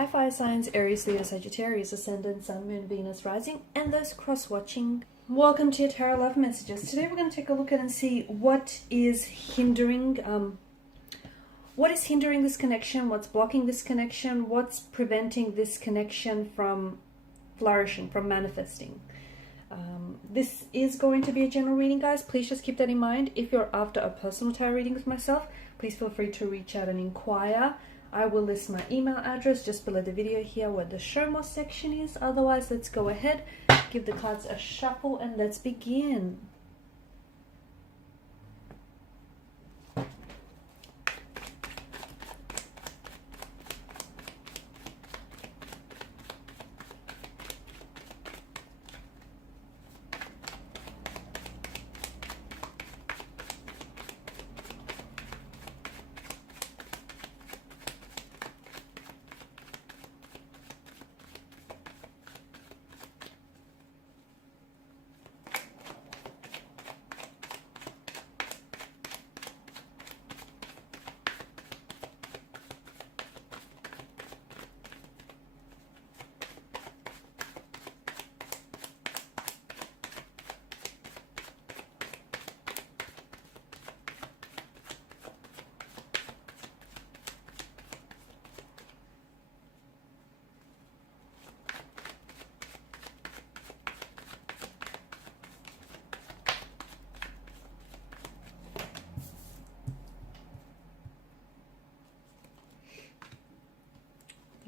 Hi fire signs, Aries, Leo, Sagittarius, Ascendant, Sun, Moon, Venus, Rising, and those cross-watching. Welcome to your Tarot Love Messages. Today we're going to take a look at and see what is hindering this connection, what's blocking this connection, what's preventing this connection from flourishing, from manifesting. This is going to be a general reading, guys. Please just keep that in mind. If you're after a personal tarot reading with myself, please feel free to reach out and inquire. I will list my email address just below the video here where the show more section is. Otherwise, let's go ahead, give the cards a shuffle, and let's begin.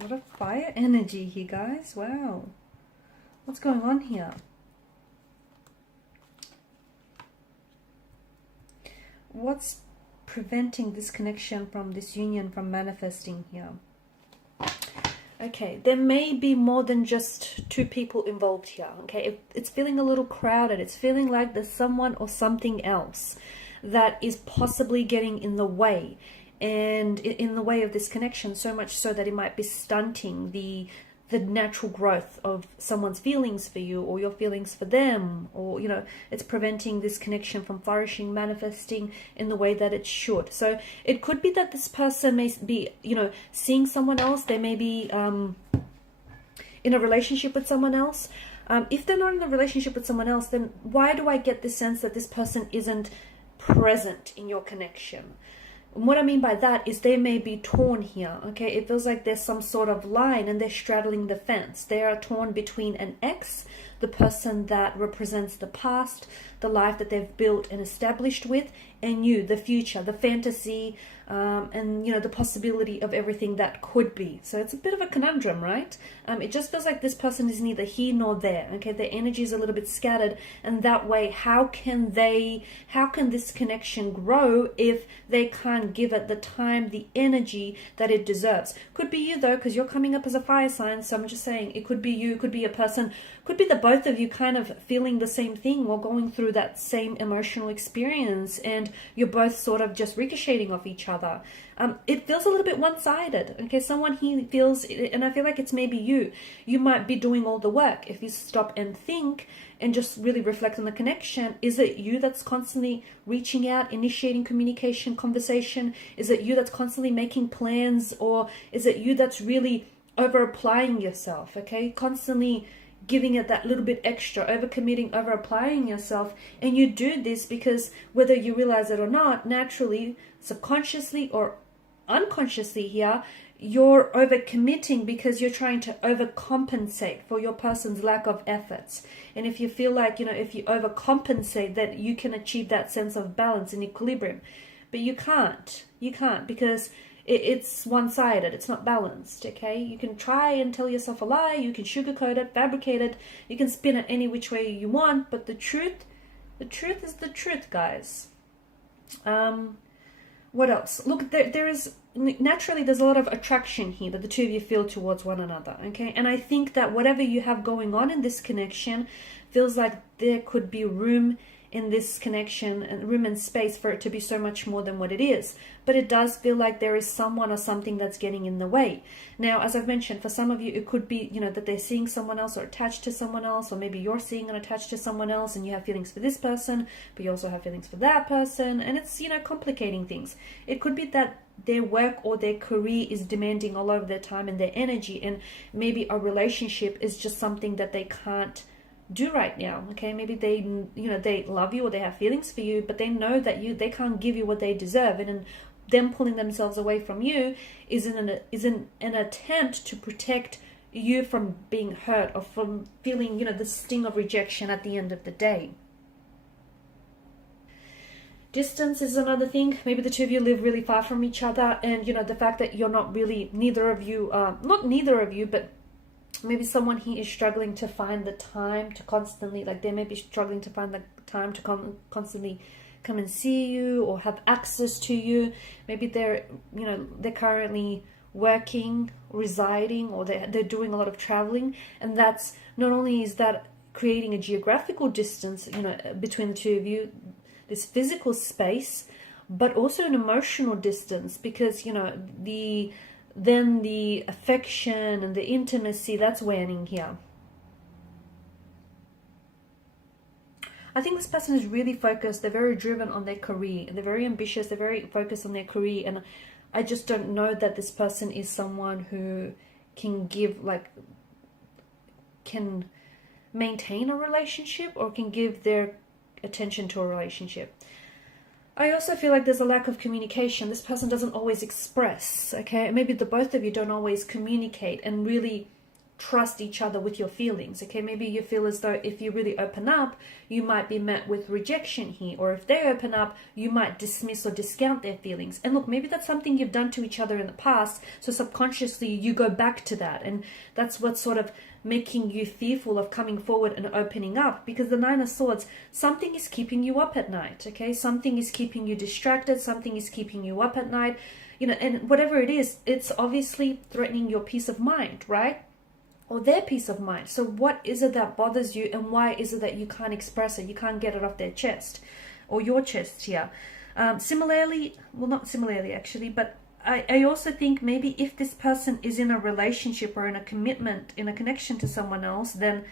A lot of fire energy here, guys. Wow. What's going on here? What's preventing this connection from this union from manifesting here? Okay, there may be more than just two people involved here. Okay, it's feeling a little crowded. It's feeling like there's someone or something else that is possibly getting in the way. And in the way of this connection, so much so that it might be stunting the natural growth of someone's feelings for you or your feelings for them, or it's preventing this connection from flourishing, manifesting in the way that it should. So it could be that this person may be seeing someone else. They may be in a relationship with someone else. If they're not in a relationship with someone else, then why do I get the sense that this person isn't present in your connection? And what I mean by that is they may be torn here, okay? It feels like there's some sort of line and they're straddling the fence. They are torn between an ex, the person that represents the past, the life that they've built and established with, and you, the future, the fantasy, and the possibility of everything that could be. So it's a bit of a conundrum, right? It just feels like this person is neither here nor there. Okay, their energy is a little bit scattered, and that way, how can this connection grow if they can't give it the time, the energy that it deserves? Could be you though, because you're coming up as a fire sign. So I'm just saying, it could be you, could be a person, could be the both of you kind of feeling the same thing or going through that same emotional experience, and you're both sort of just ricocheting off each other. It feels a little bit one-sided. Okay, someone here feels, and I feel like it's maybe you might be doing all the work. If you stop and think and just really reflect on the connection, is it you that's constantly reaching out, initiating communication, conversation? Is it you that's constantly making plans, or is it you that's really over applying yourself? Okay, constantly giving it that little bit extra, over-committing, over-applying yourself. And you do this because whether you realize it or not, naturally, subconsciously or unconsciously here, you're over-committing because you're trying to overcompensate for your person's lack of efforts. And if you feel like, if you overcompensate, that you can achieve that sense of balance and equilibrium. But you can't. You can't, because it's one-sided. It's not balanced, okay? You can try and tell yourself a lie. You can sugarcoat it, fabricate it. You can spin it any which way you want. But the truth is the truth, guys. What else? Look, there's a lot of attraction here that the two of you feel towards one another, okay? And I think that whatever you have going on in this connection feels like there could be room in this connection and room and space for it to be so much more than what it is. But it does feel like there is someone or something that's getting in the way. Now, as I've mentioned, for some of you, it could be, that they're seeing someone else or attached to someone else, or maybe you're seeing and attached to someone else and you have feelings for this person, but you also have feelings for that person. And it's, complicating things. It could be that their work or their career is demanding a lot of their time and their energy, and maybe a relationship is just something that they can't do right now. Okay, maybe they they love you or they have feelings for you, but they know that they can't give you what they deserve, and in them pulling themselves away from you is an attempt to protect you from being hurt or from feeling the sting of rejection at the end of the day. Distance is another thing. Maybe the two of you live really far from each other, and the fact that you're not really, not neither of you, but maybe someone here is struggling to find the time to constantly, they may be struggling to find the time to constantly come and see you or have access to you. Maybe they're currently working, residing, or they're doing a lot of traveling, and that's not only is that creating a geographical distance, between the two of you, this physical space, but also an emotional distance, because the affection and the intimacy that's waning here. I think this person is really focused. They're very driven on their career. They're very ambitious. They're very focused on their career. And I just don't know that this person is someone who can can maintain a relationship or can give their attention to a relationship. I also feel like there's a lack of communication. This person doesn't always express, okay? Maybe the both of you don't always communicate and really trust each other with your feelings, okay? Maybe you feel as though if you really open up, you might be met with rejection here, or if they open up, you might dismiss or discount their feelings. And look, maybe that's something you've done to each other in the past, so subconsciously you go back to that, and that's what's sort of making you fearful of coming forward and opening up, because the Nine of Swords, something is keeping you up at night, okay? Something is keeping you distracted, something is keeping you up at night, and whatever it is, it's obviously threatening your peace of mind, right? Or their peace of mind. So what is it that bothers you, and why is it that you can't express it? You can't get it off their chest or your chest here. Similarly, well, not similarly actually, but I also think maybe if this person is in a relationship or in a commitment, in a connection to someone else, then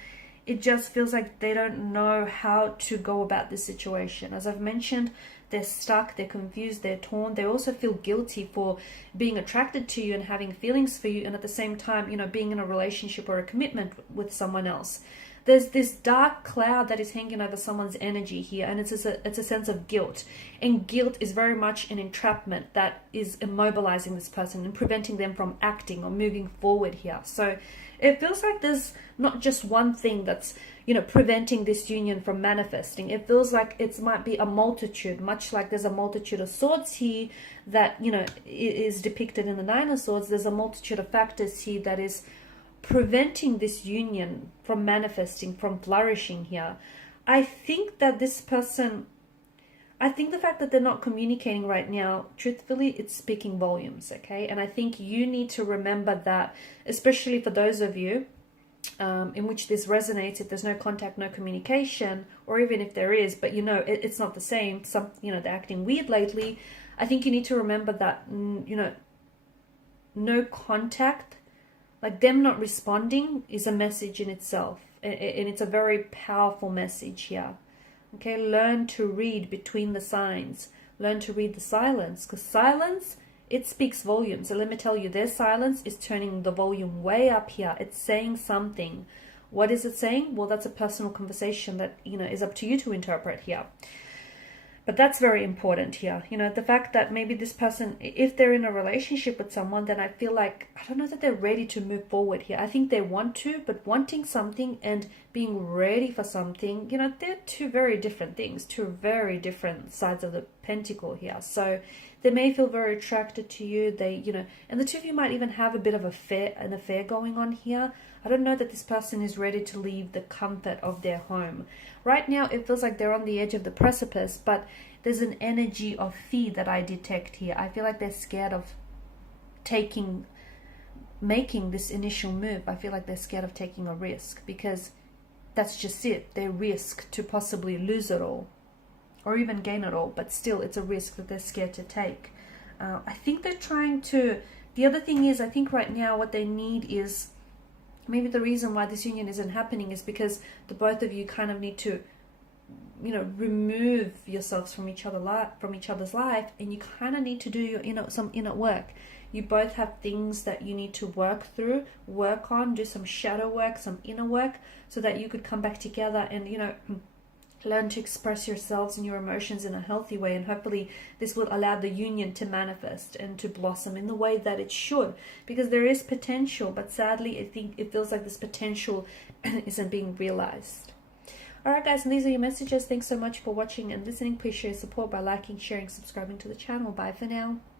it just feels like they don't know how to go about this situation. As I've mentioned, they're stuck, they're confused, they're torn. They also feel guilty for being attracted to you and having feelings for you, and at the same time, being in a relationship or a commitment with someone else. There's this dark cloud that is hanging over someone's energy here, and it's a sense of guilt. And guilt is very much an entrapment that is immobilizing this person and preventing them from acting or moving forward here. So it feels like there's not just one thing that's preventing this union from manifesting. It feels like it might be a multitude, much like there's a multitude of swords here that is depicted in the Nine of Swords. There's a multitude of factors here that is preventing this union from manifesting, from flourishing here. I think that this person, the fact that they're not communicating right now, truthfully, it's speaking volumes, okay? And I think you need to remember that, especially for those of you in which this resonates, if there's no contact, no communication, or even if there is, but it's not the same, they're acting weird lately. I think you need to remember that, no contact, like them not responding, is a message in itself, and it's a very powerful message here. Okay, learn to read between the signs. Learn to read the silence, because silence, it speaks volumes. So let me tell you, their silence is turning the volume way up here. It's saying something. What is it saying? Well, that's a personal conversation that, is up to you to interpret here. But that's very important here. The fact that maybe this person, if they're in a relationship with someone, then I feel like, I don't know that they're ready to move forward here. I think they want to, but wanting something and being ready for something, they're two very different things, two very different sides of the pentacle here. So they may feel very attracted to you. And the two of you might even have a bit of an affair going on here. I don't know that this person is ready to leave the comfort of their home. Right now, it feels like they're on the edge of the precipice, but there's an energy of fear that I detect here. I feel like they're scared of making this initial move. I feel like they're scared of taking a risk, because that's just it. They risk to possibly lose it all. or even gain it all, but still it's a risk that they're scared to take. I think they're trying to, the other thing is, I think right now what they need is, maybe the reason why this union isn't happening is because the both of you kind of need to, you know, remove yourselves from each other's life, and you kind of need to do your some inner work. You both have things that you need to work through, work on, do some shadow work, some inner work, so that you could come back together and, you know, learn to express yourselves and your emotions in a healthy way. And hopefully this will allow the union to manifest and to blossom in the way that it should, because there is potential, but sadly I think it feels like this potential isn't being realized. Alright guys, and these are your messages. Thanks so much for watching and listening. Please show your support by liking, sharing, subscribing to the channel. Bye for now.